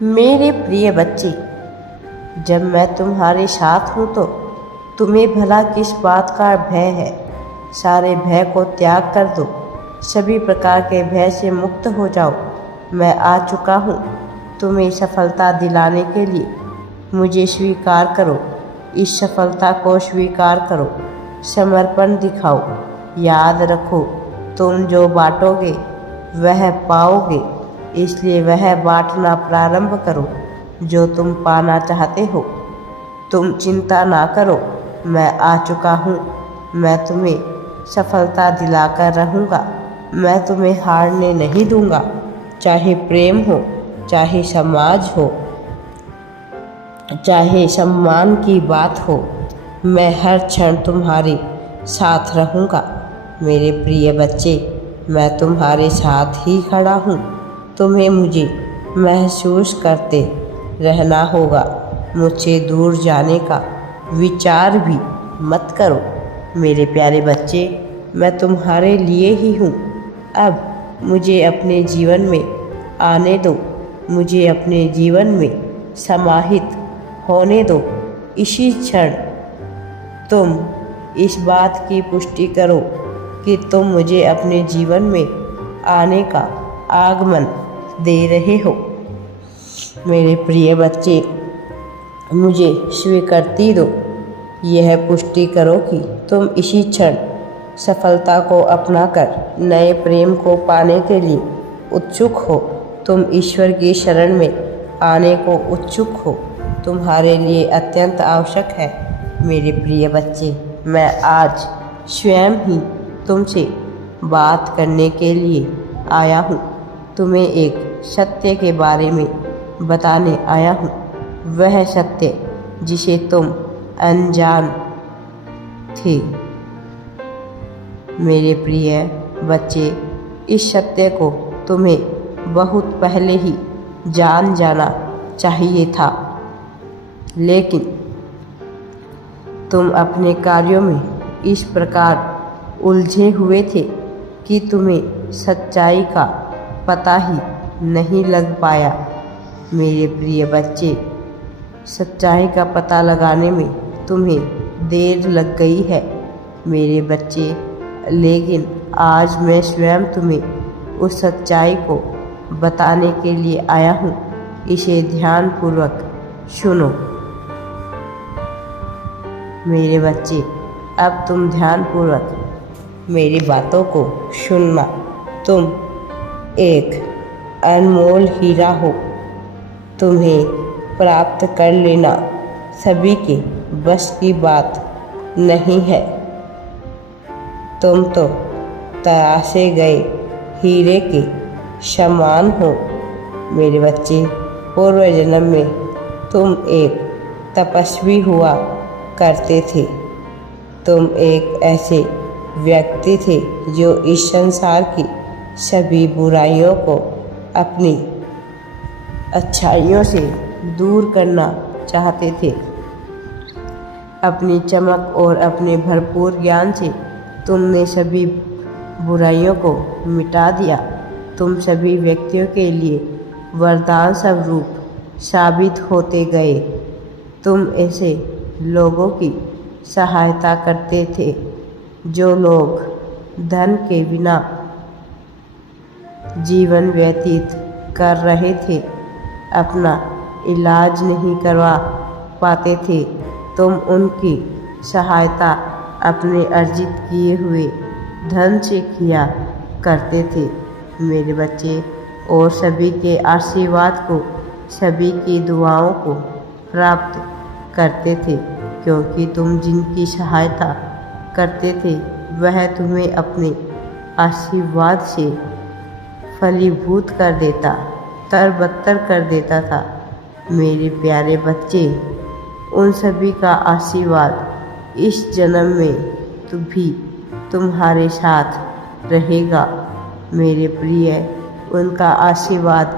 मेरे प्रिय बच्चे, जब मैं तुम्हारे साथ हूँ तो तुम्हें भला किस बात का भय है। सारे भय को त्याग कर दो, सभी प्रकार के भय से मुक्त हो जाओ। मैं आ चुका हूँ तुम्हें सफलता दिलाने के लिए। मुझे स्वीकार करो, इस सफलता को स्वीकार करो, समर्पण दिखाओ। याद रखो, तुम जो बांटोगे वह पाओगे, इसलिए वह बांटना प्रारंभ करो जो तुम पाना चाहते हो। तुम चिंता ना करो, मैं आ चुका हूँ। मैं तुम्हें सफलता दिलाकर रहूँगा। मैं तुम्हें हारने नहीं दूँगा, चाहे प्रेम हो, चाहे समाज हो, चाहे सम्मान की बात हो। मैं हर क्षण तुम्हारे साथ रहूँगा। मेरे प्रिय बच्चे, मैं तुम्हारे साथ ही खड़ा हूँ। तुम्हें मुझे महसूस करते रहना होगा। मुझसे दूर जाने का विचार भी मत करो। मेरे प्यारे बच्चे, मैं तुम्हारे लिए ही हूँ। अब मुझे अपने जीवन में आने दो, मुझे अपने जीवन में समाहित होने दो। इसी क्षण तुम इस बात की पुष्टि करो कि तुम मुझे अपने जीवन में आने का आगमन दे रहे हो। मेरे प्रिय बच्चे, मुझे स्वीकृति दो। यह पुष्टि करो कि तुम इसी क्षण सफलता को अपनाकर नए प्रेम को पाने के लिए उत्सुक हो। तुम ईश्वर की शरण में आने को उत्सुक हो। तुम्हारे लिए अत्यंत आवश्यक है। मेरे प्रिय बच्चे, मैं आज स्वयं ही तुमसे बात करने के लिए आया हूँ। तुम्हें एक सत्य के बारे में बताने आया हूँ। वह सत्य जिसे तुम अनजान थे। मेरे प्रिय बच्चे, इस सत्य को तुम्हें बहुत पहले ही जान जाना चाहिए था, लेकिन तुम अपने कार्यों में इस प्रकार उलझे हुए थे कि तुम्हें सच्चाई का पता ही नहीं लग पाया। मेरे प्रिय बच्चे, सच्चाई का पता लगाने में तुम्हें देर लग गई है मेरे बच्चे, लेकिन आज मैं स्वयं तुम्हें उस सच्चाई को बताने के लिए आया हूँ। इसे ध्यानपूर्वक सुनो। मेरे बच्चे, अब तुम ध्यानपूर्वक मेरी बातों को सुनना। तुम एक अनमोल हीरा हो। तुम्हें प्राप्त कर लेना सभी के बस की बात नहीं है। तुम तो तराशे गए हीरे के समान हो। मेरे बच्चे, पूर्व जन्म में तुम एक तपस्वी हुआ करते थे। तुम एक ऐसे व्यक्ति थे जो इस संसार की सभी बुराइयों को अपनी अच्छाइयों से दूर करना चाहते थे। अपनी चमक और अपने भरपूर ज्ञान से तुमने सभी बुराइयों को मिटा दिया। तुम सभी व्यक्तियों के लिए वरदान स्वरूप साबित होते गए। तुम ऐसे लोगों की सहायता करते थे जो लोग धन के बिना जीवन व्यतीत कर रहे थे, अपना इलाज नहीं करवा पाते थे। तुम उनकी सहायता अपने अर्जित किए हुए धन से किया करते थे मेरे बच्चे, और सभी के आशीर्वाद को, सभी की दुआओं को प्राप्त करते थे, क्योंकि तुम जिनकी सहायता करते थे वह तुम्हें अपने आशीर्वाद से फलीभूत कर देता, तरबतर कर देता था। मेरे प्यारे बच्चे, उन सभी का आशीर्वाद इस जन्म में भी तुम्हारे साथ रहेगा मेरे प्रिय। उनका आशीर्वाद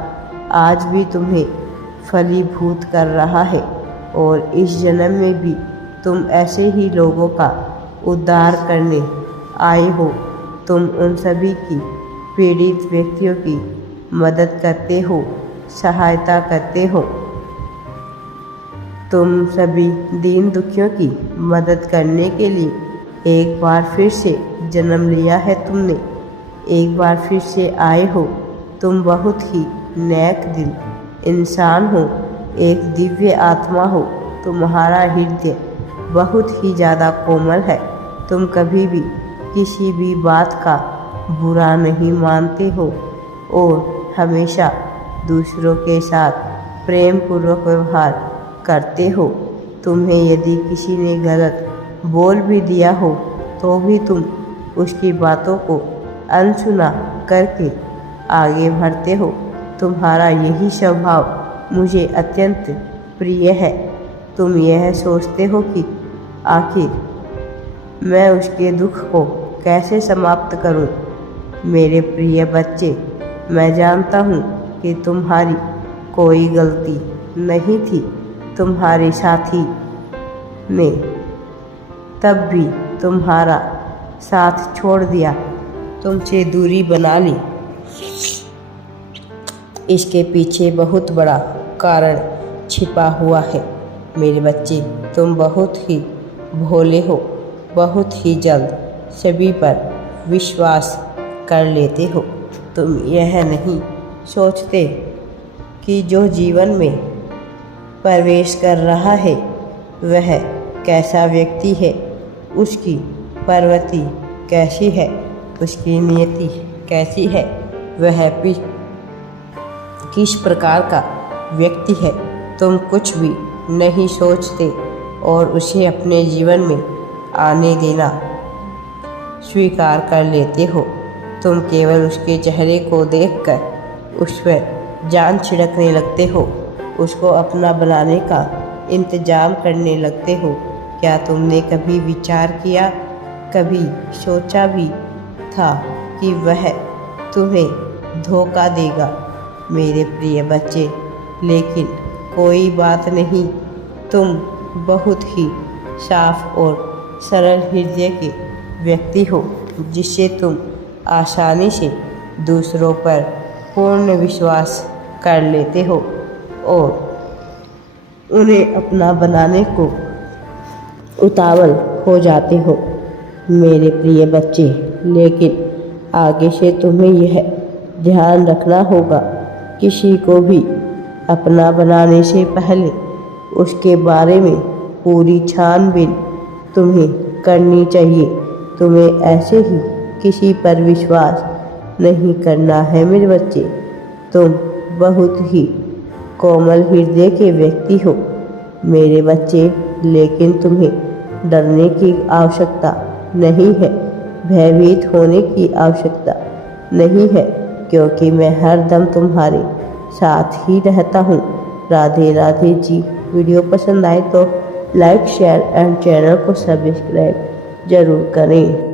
आज भी तुम्हें फलीभूत कर रहा है, और इस जन्म में भी तुम ऐसे ही लोगों का उद्धार करने आए हो। तुम उन सभी की पीड़ित व्यक्तियों की मदद करते हो सहायता करते हो। तुम सभी दीन दुखियों की मदद करने के लिए एक बार फिर से जन्म लिया है तुमने, एक बार फिर से आए हो। तुम बहुत ही नेक दिल इंसान हो, एक दिव्य आत्मा हो। तुम्हारा हृदय बहुत ही ज़्यादा कोमल है। तुम कभी भी किसी भी बात का बुरा नहीं मानते हो और हमेशा दूसरों के साथ प्रेम पूर्वक व्यवहार करते हो। तुम्हें यदि किसी ने गलत बोल भी दिया हो तो भी तुम उसकी बातों को अनसुना करके आगे बढ़ते हो। तुम्हारा यही स्वभाव मुझे अत्यंत प्रिय है। तुम यह सोचते हो कि आखिर मैं उसके दुख को कैसे समाप्त करूं। मेरे प्रिय बच्चे, मैं जानता हूं कि तुम्हारी कोई गलती नहीं थी। तुम्हारे साथी ने तब भी तुम्हारा साथ छोड़ दिया, तुमसे दूरी बना ली। इसके पीछे बहुत बड़ा कारण छिपा हुआ है। मेरे बच्चे, तुम बहुत ही भोले हो, बहुत ही जल्द सभी पर विश्वास कर लेते हो। तुम यह नहीं सोचते कि जो जीवन में प्रवेश कर रहा है वह कैसा व्यक्ति है, उसकी प्रवृत्ति कैसी है, उसकी नियति कैसी है, वह किस प्रकार का व्यक्ति है। तुम कुछ भी नहीं सोचते और उसे अपने जीवन में आने देना स्वीकार कर लेते हो। तुम केवल उसके चेहरे को देखकर उस पर जान छिड़कने लगते हो, उसको अपना बनाने का इंतजाम करने लगते हो। क्या तुमने कभी विचार किया, कभी सोचा भी था कि वह तुम्हें धोखा देगा? मेरे प्रिय बच्चे, लेकिन कोई बात नहीं। तुम बहुत ही साफ और सरल हृदय के व्यक्ति हो, जिससे तुम आसानी से दूसरों पर पूर्ण विश्वास कर लेते हो और उन्हें अपना बनाने को उतावल हो जाते हो। मेरे प्रिय बच्चे, लेकिन आगे से तुम्हें यह ध्यान रखना होगा, किसी को भी अपना बनाने से पहले उसके बारे में पूरी छानबीन तुम्हें करनी चाहिए। तुम्हें ऐसे ही किसी पर विश्वास नहीं करना है मेरे बच्चे। तुम बहुत ही कोमल हृदय के व्यक्ति हो मेरे बच्चे, लेकिन तुम्हें डरने की आवश्यकता नहीं है, भयभीत होने की आवश्यकता नहीं है, क्योंकि मैं हर दम तुम्हारे साथ ही रहता हूँ। राधे राधे जी। वीडियो पसंद आए तो लाइक, शेयर एंड चैनल को सब्सक्राइब जरूर करें।